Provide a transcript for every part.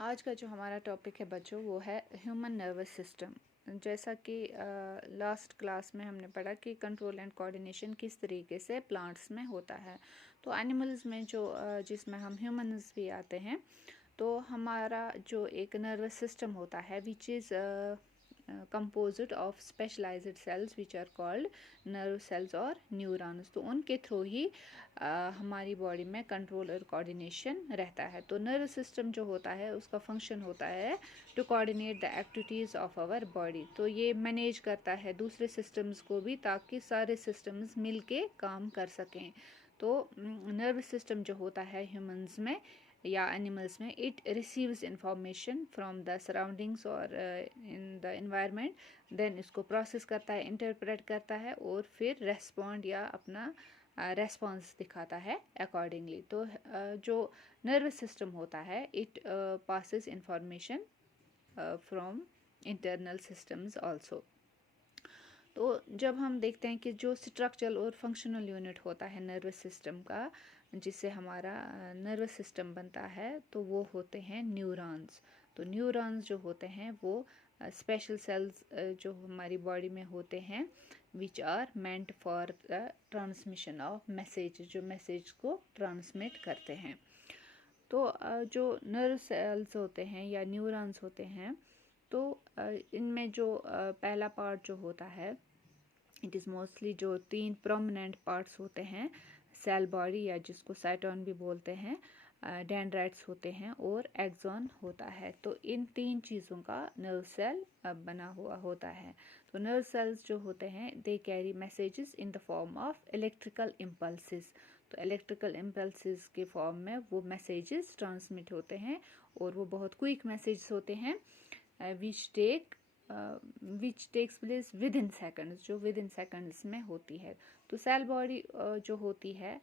आज का जो हमारा टॉपिक है बच्चों वो है ह्यूमन नर्वस सिस्टम। जैसा कि लास्ट क्लास में हमने पढ़ा कि कंट्रोल एंड कोऑर्डिनेशन किस तरीके से प्लांट्स में होता है, तो एनिमल्स में जो जिसमें हम ह्यूमंस भी आते हैं, तो हमारा जो एक नर्वस सिस्टम होता है which is composed of specialized cells which are called nerve cells और न्यूरॉन्स। तो उनके थ्रू ही हमारी बॉडी में कंट्रोल और कोऑर्डिनेशन रहता है। तो नर्व सिस्टम जो होता है उसका फंक्शन होता है to coordinate the activities of our body. तो ये मैनेज करता है दूसरे सिस्टम्स को भी, ताकि सारे सिस्टम्स मिल के काम कर सकें। तो नर्व सिस्टम जो होता है ह्यूमंस में या एनिमल्स में, it receives information from the surroundings और इन द एनवायरनमेंट, देन इसको प्रोसेस करता है, इंटरप्रेट करता है और फिर रेस्पॉन्ड या अपना रेस्पॉन्स दिखाता है अकॉर्डिंगली। तो जो नर्वस सिस्टम होता है it passes information from internal systems also. तो जब हम देखते हैं कि जो स्ट्रक्चरल और फंक्शनल यूनिट होता है नर्वस सिस्टम का, जिससे हमारा नर्वस सिस्टम बनता है, तो वो होते हैं न्यूरॉन्स। तो न्यूरॉन्स जो होते हैं वो स्पेशल सेल्स जो हमारी बॉडी में होते हैं which are meant for the transmission of message, जो मैसेज को ट्रांसमिट करते हैं। तो जो नर्व सेल्स होते हैं या न्यूरॉन्स होते हैं, तो इनमें जो पहला पार्ट जो होता है, इट इज़ मोस्टली जो 3 प्रोमिनेंट पार्ट्स होते हैं, सेल बॉडी या जिसको साइटोन भी बोलते हैं, डेंड्राइट्स होते हैं और एक्सॉन होता है। तो इन 3 चीज़ों का नर्व सेल बना हुआ होता है। तो नर्व सेल्स जो होते हैं they carry messages in the form of electrical impulses. तो इलेक्ट्रिकल इम्पल्सेस के फॉर्म में वो मैसेजेस ट्रांसमिट होते हैं और वो बहुत क्विक मैसेजेस होते हैं which takes place within seconds, जो विद इन सेकंड्स में होती है। तो सेल बॉडी जो होती है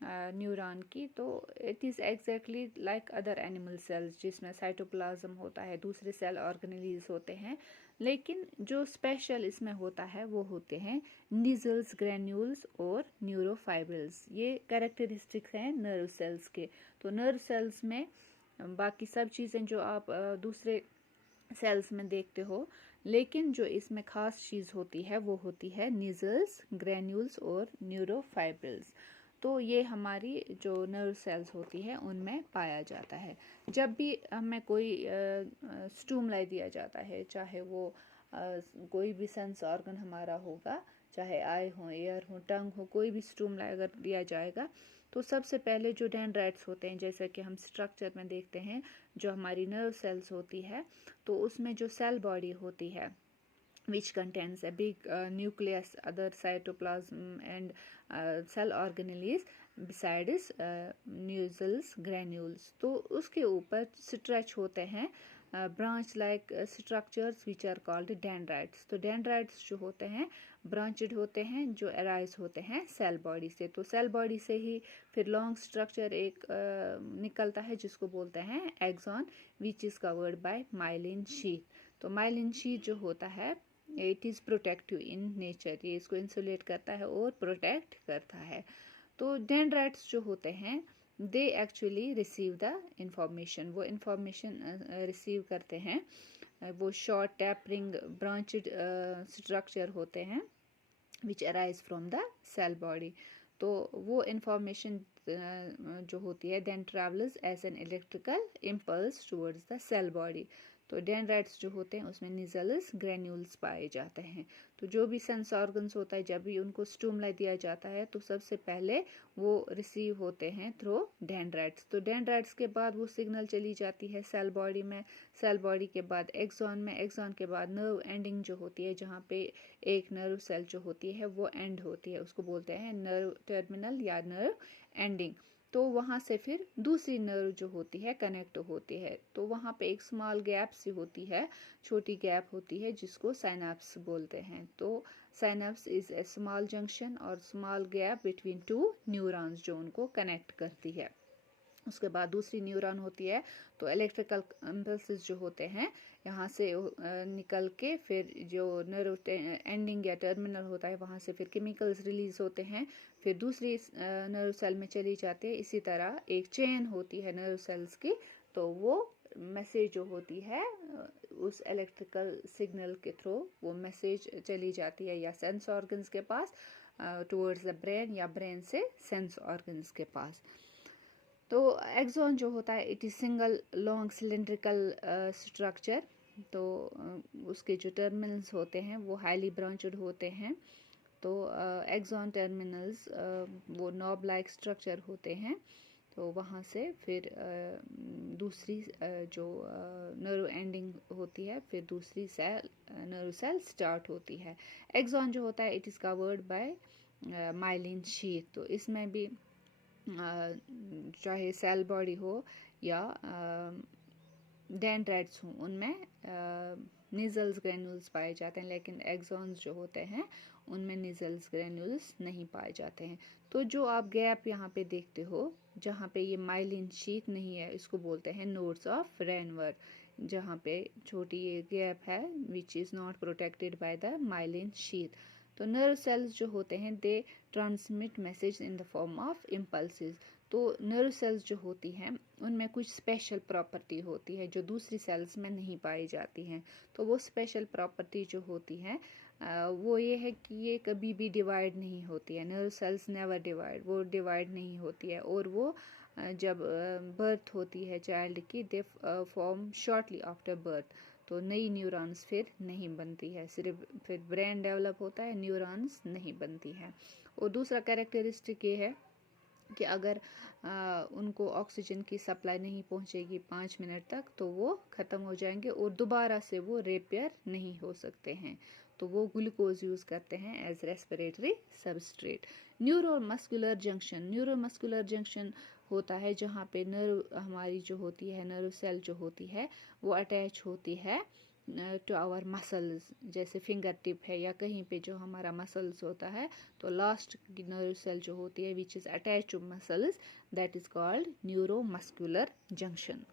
न्यूरॉन की, तो it is exactly like other animal cells, जिसमें साइटोप्लाज्म होता है, दूसरे सेल ऑर्गेनेलीज होते हैं, लेकिन जो स्पेशल इसमें होता है वो होते हैं निजल्स, ग्रेन्यूल्स और न्यूरोफाइब्रिल्स। ये कैरेक्टरिस्टिक्स हैं नर्व सेल्स के। तो नर्व सेल्स में बाकी सब चीज़ें जो आप दूसरे सेल्स में देखते हो, लेकिन जो इसमें खास चीज़ होती है वो होती है निजल्स, ग्रेन्यूल्स और न्यूरोफाइब्रिल्स। तो ये हमारी जो नर्व सेल्स होती है उनमें पाया जाता है। जब भी हमें कोई स्टूमलाई दिया जाता है, चाहे वो कोई भी सेंस ऑर्गन हमारा होगा, चाहे आई हो, एयर हो, टंग हो, कोई भी स्टूमलाई अगर दिया जाएगा, तो सबसे पहले जो डेंड्राइट्स होते हैं, जैसा कि हम स्ट्रक्चर में देखते हैं, जो हमारी नर्व सेल्स होती है, तो उसमें जो सेल बॉडी होती है which contains a big nucleus, other cytoplasm and cell organelles besides nucleus granules। तो उसके ऊपर स्ट्रेच होते हैं branch like structures which are called dendrites. तो डेंड्राइट्स जो होते हैं ब्रांचेड होते हैं, जो अराइज होते हैं सेल बॉडी से। तो सेल बॉडी से ही फिर लॉन्ग स्ट्रक्चर एक निकलता है जिसको बोलते हैं axon, which is covered by myelin sheath. तो माइलिन शीथ जो होता है it is protective in nature, ये इसको इंसुलेट करता है और प्रोटेक्ट करता है। तो डेंड्राइट्स जो होते हैं they actually receive the information, वो इंफॉर्मेशन रिसीव करते हैं। वो शॉर्ट टैपरिंग ब्रांचेड स्ट्रक्चर होते हैं which arise from the cell body. तो वो इंफॉर्मेशन जो होती है then travels as an electrical impulse towards the cell body. तो डेंड्राइट्स जो होते हैं उसमें निजल्स, ग्रेन्यूल्स पाए जाते हैं। तो जो भी सेंस ऑर्गन्स होता है, जब भी उनको स्टूमलाई दिया जाता है, तो सबसे पहले वो रिसीव होते हैं थ्रू डेंड्राइट्स। तो डेंड्राइट्स के बाद वो सिग्नल चली जाती है सेल बॉडी में, सेल बॉडी के बाद एक्सॉन में, एक्सॉन के बाद नर्व एंडिंग जो होती है, जहाँ पे एक नर्व सेल जो होती है वो एंड होती है, उसको बोलते हैं नर्व टर्मिनल या नर्व एंडिंग। तो वहाँ से फिर दूसरी नर्व जो होती है कनेक्ट होती है। तो वहाँ पे एक स्मॉल गैप सी होती है, छोटी गैप होती है, जिसको साइनेप्स बोलते हैं। तो synapse is a small junction और small gap between two neurons जो उनको कनेक्ट करती है। उसके बाद दूसरी न्यूरॉन होती है। तो इलेक्ट्रिकल इम्पल्सेस जो होते हैं यहाँ से निकल के फिर जो नर्व एंडिंग या टर्मिनल होता है, वहाँ से फिर केमिकल्स रिलीज होते हैं, फिर दूसरी नर्व सेल में चली जाती है। इसी तरह एक चेन होती है नर्व सेल्स की, तो वो मैसेज जो होती है उस इलेक्ट्रिकल सिग्नल के थ्रू वो मैसेज चली जाती है या सेंस ऑर्गन्स के पास टुवर्ड्स द ब्रेन या ब्रेन से सेंस ऑर्गन्स के पास। तो एक्सॉन जो होता है it is single long cylindrical structure. तो उसके जो टर्मिनल्स होते हैं वो हाईली ब्रांचड होते हैं। तो एक्सॉन टर्मिनल्स वो नॉब लाइक स्ट्रक्चर होते हैं। तो वहाँ से फिर दूसरी जो नर्व एंडिंग होती है फिर दूसरी सेल नर्व सेल स्टार्ट होती है। एक्सॉन जो होता है it is covered by myelin sheath. तो इसमें भी चाहे सेल बॉडी हो या डेंड्राइट्स हों उनमें निजल्स ग्रेन्यूल्स पाए जाते हैं, लेकिन एक्सॉन्स जो होते हैं उनमें निजल्स ग्रेन्यूल्स नहीं पाए जाते हैं। तो जो आप गैप यहाँ पे देखते हो जहाँ पे ये माइलिन शीथ नहीं है इसको बोलते हैं नोड्स ऑफ रेनवर। जहाँ पे छोटी ये गैप है which is not protected by the myelin sheath. तो नर्व सेल्स जो होते हैं they transmit message in the form of impulses. तो नर्व सेल्स जो होती हैं उनमें कुछ स्पेशल प्रॉपर्टी होती है जो दूसरी सेल्स में नहीं पाई जाती हैं। तो वो स्पेशल प्रॉपर्टी जो होती है वो ये है कि ये कभी भी डिवाइड नहीं होती है। नर्व सेल्स नेवर डिवाइड, वो डिवाइड नहीं होती है। और वो जब बर्थ होती है चाइल्ड की they form shortly after birth. तो नई न्यूरॉन्स फिर नहीं बनती है, सिर्फ फिर ब्रेन डेवलप होता है, न्यूरॉन्स नहीं बनती है। और दूसरा कैरेक्टरिस्टिक ये है कि अगर उनको ऑक्सीजन की सप्लाई नहीं पहुंचेगी 5 मिनट तक तो वो ख़त्म हो जाएंगे और दोबारा से वो रिपेयर नहीं हो सकते हैं। तो वो ग्लूकोज यूज़ करते हैं as respiratory substrate. Neuromuscular junction, neuromuscular junction होता है जहाँ पे नर्व हमारी जो होती है नर्व सेल जो होती है वो अटैच होती है टू आवर मसल्स। जैसे फिंगर टिप है या कहीं पे जो हमारा मसल्स होता है तो लास्ट की नर्व सेल जो होती है which is attach to muscles that is called neuromuscular junction.